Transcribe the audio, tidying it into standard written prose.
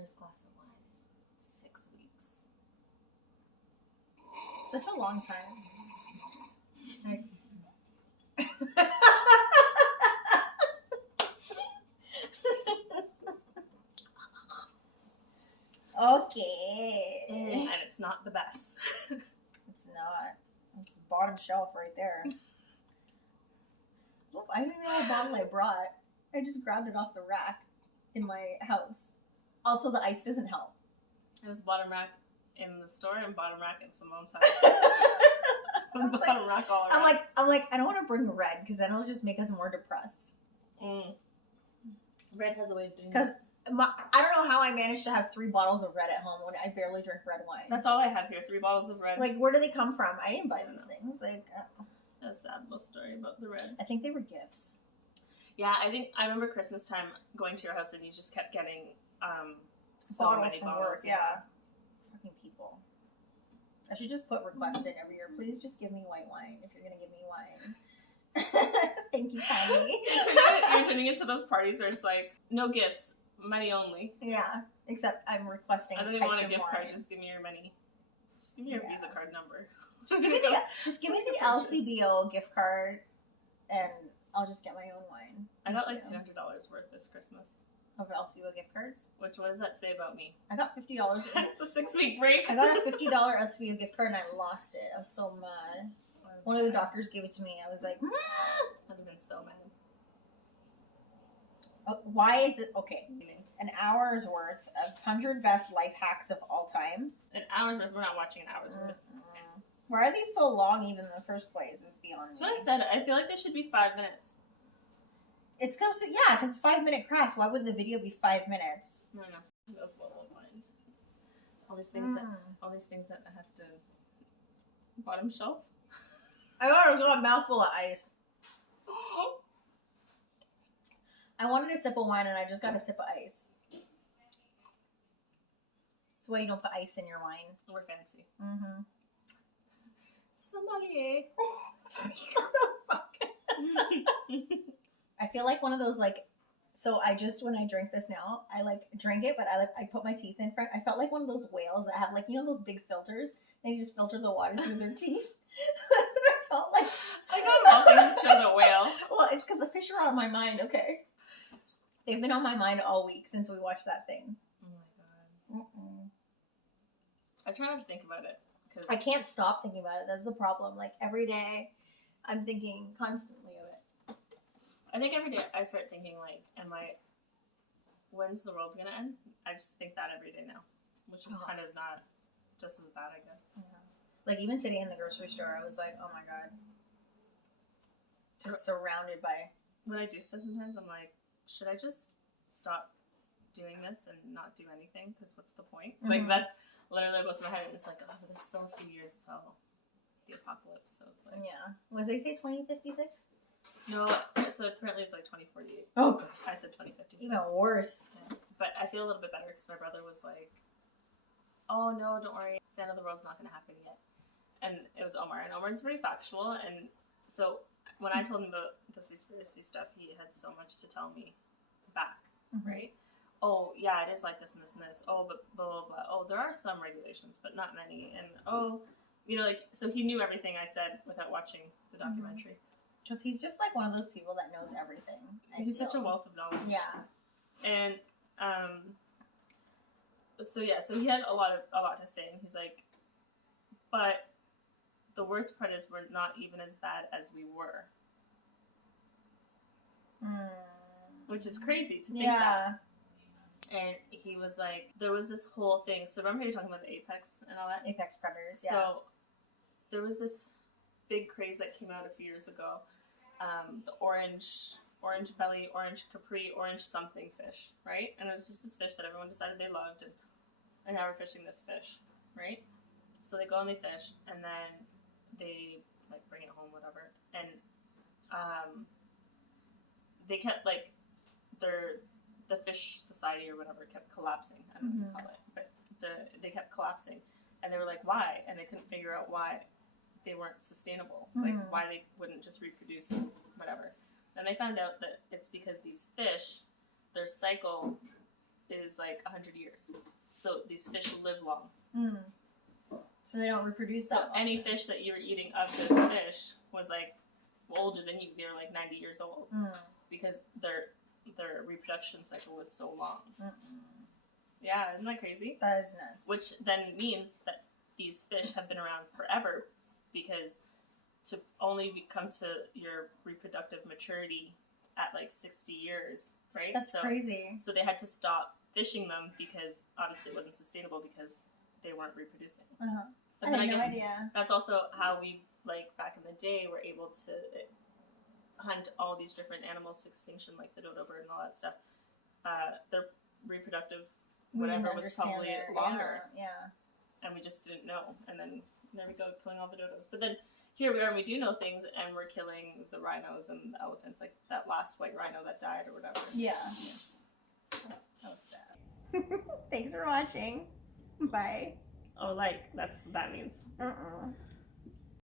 first glass of wine in 6 weeks. Such a long time. Like, okay. And it's not the best. It's not. It's the bottom shelf right there. Look, I don't even know what bottle I brought. I just grabbed it off the rack in my house. Also, the ice doesn't help. It was bottom rack in the store and bottom rack in Simone's house. Bottom rack all around. I'm like, I don't want to bring red because then it'll just make us more depressed. Red has a way of doing because I don't know how I managed to have 3 bottles of red at home when I barely drink red wine. That's all I have here, 3 bottles of red. Like, where do they come from? I didn't buy these things. Like, a sad little story about the reds. I think they were gifts. Yeah, I remember Christmas time going to your house and you just kept getting so bottles many from bottles. Work. Yeah. Fucking people. I should just put requests in every year. Please just give me white wine if you're gonna give me wine. Thank you kindly. You're turning into those parties where it's like no gifts, money only. Yeah, except I'm requesting. I don't even want a gift card. Just give me your money. Just give me your Visa card number. Just give me the LCBO gift card, and I'll just get my own wine. I got like $200 worth this Christmas. Of LCBO gift cards? What does that say about me? I got $50. That's the 6-week break. I got a $50 LCBO gift card and I lost it. I was so mad. One of the doctors gave it to me. I was like, I'd have been so mad. Why is it okay? An hour's worth of 100 best life hacks of all time. An hour's worth? We're not watching an hour's worth. Why are these so long even in the first place? Is beyond That's what I said. I feel like they should be 5 minutes. It's because it's 5-minute crafts. Why would the video be 5 minutes? No. That's what we'll find. All these things that I have to bottom shelf. I got a mouthful of ice. I wanted a sip of wine and I just got a sip of ice. That's why you don't put ice in your wine. We're fancy. Mm-hmm. Sommelier. I feel like one of those when I drink this now, I drink it, but I put my teeth in front. I felt like one of those whales that have those big filters. They just filter the water through their teeth. That's what I felt like. I got nothing to show the whale. Well, it's because the fish are on my mind, okay? They've been on my mind all week since we watched that thing. Oh my god. I try not to think about it. I can't stop thinking about it. That's the problem. Like, every day, I'm thinking constantly of it. I think every day I start thinking, when's the world gonna end? I just think that every day now. Which is kind of not just as bad, I guess. Yeah. Like, even today in the grocery store, I was like, oh my god. Just surrounded by... When I do stuff sometimes, I'm like, should I just stop doing this and not do anything? Because what's the point? Mm-hmm. Like, that's literally what's in my head. It's like, oh, there's still a few years till the apocalypse. So it's like... Yeah. Was they say 2056? No, so apparently it's like 2048. Oh, I said 2056. Even worse. Yeah. But I feel a little bit better because my brother was like, oh no, don't worry, the end of the world's not going to happen yet. And it was Omar, and Omar's very factual, and so when I told him about the conspiracy stuff, he had so much to tell me back, right? Oh, yeah, it is like this and this and this. Oh, but blah, blah, blah. Oh, there are some regulations, but not many. And so he knew everything I said without watching the documentary. Because he's just like one of those people that knows everything. He's such a wealth of knowledge. Yeah. And so he had a lot to say, and he's like, but the worst part is we're not even as bad as we were. Which is crazy to think that. And he was like, there was this whole thing. So remember you were talking about the apex and all that? Apex predators, yeah. So there was this big craze that came out a few years ago. The orange belly, orange capri, orange something fish, right? And it was just this fish that everyone decided they loved, and now we're fishing this fish, right? So they go and they fish, and then they bring it home, whatever, and they kept the fish society or whatever kept collapsing. I don't know what to call it, but they kept collapsing, and they were like, why? And they couldn't figure out why they weren't sustainable, why they wouldn't just reproduce, whatever. And they found out that it's because these fish, their cycle is like 100 years. So these fish live long. Mm. So they don't reproduce So that long. any fish that you were eating of this fish was like older than you. They were like 90 years old because their reproduction cycle was so long. Yeah, isn't that crazy? That is nuts. Which then means that these fish have been around forever, because to only come to your reproductive maturity at like 60 years, right? That's crazy. So they had to stop fishing them because obviously it wasn't sustainable because they weren't reproducing. But I had no idea. That's also how we, like back in the day, were able to hunt all these different animals to extinction, like the dodo bird and all that stuff. Their reproductive whatever was probably longer. Yeah. And we just didn't know. And then there we go, killing all the dodos. But then here we are, and we do know things, and we're killing the rhinos and the elephants, like that last white rhino that died or whatever. Yeah. That was sad. Thanks for watching. Bye. Oh, like, that means.